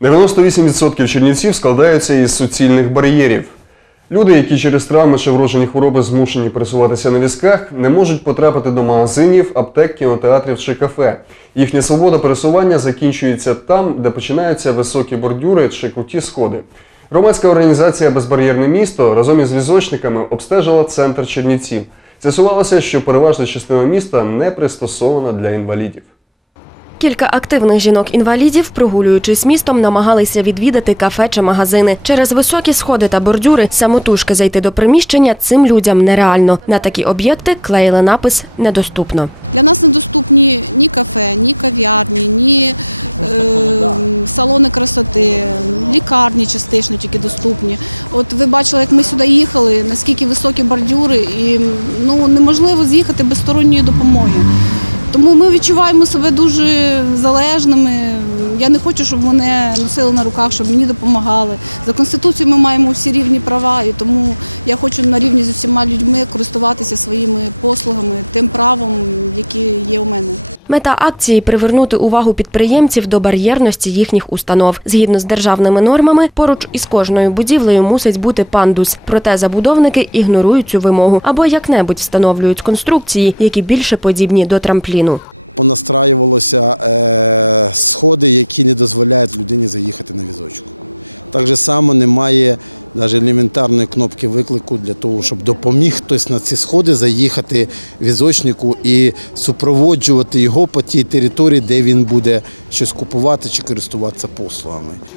98% чернівців складаються із суцільних бар'єрів. Люди, які через травми чи вроджені хвороби змушені пересуватися на візках, не можуть потрапити до магазинів, аптек, кінотеатрів чи кафе. Їхня свобода пересування закінчується там, де починаються високі бордюри чи круті сходи. Громадська організація Безбар'єрне місто разом із візочниками обстежила центр Чернівців. З'ясувалося, що переважна частина міста не пристосована для інвалідів. Кілька активних жінок-інвалідів, прогулюючись містом, намагалися відвідати кафе чи магазини. Через високі сходи та бордюри самотужки зайти до приміщення цим людям нереально. На такі об'єкти клеїли напис «Недоступно». Мета акції привернути увагу підприємців до бар'єрності їхніх установ. Згідно з державними нормами, поруч із кожною будівлею мусить бути пандус. Проте забудовники ігнорують цю вимогу або як-небудь встановлюють конструкції, які більше подібні до трампліну.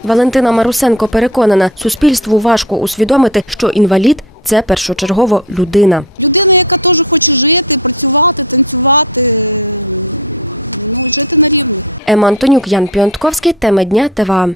Валентина Марусенко переконана, суспільству важко усвідомити, що інвалід це першочергово людина. Ема Антонюк, Ян Піонтковський. Тема дня ТВА.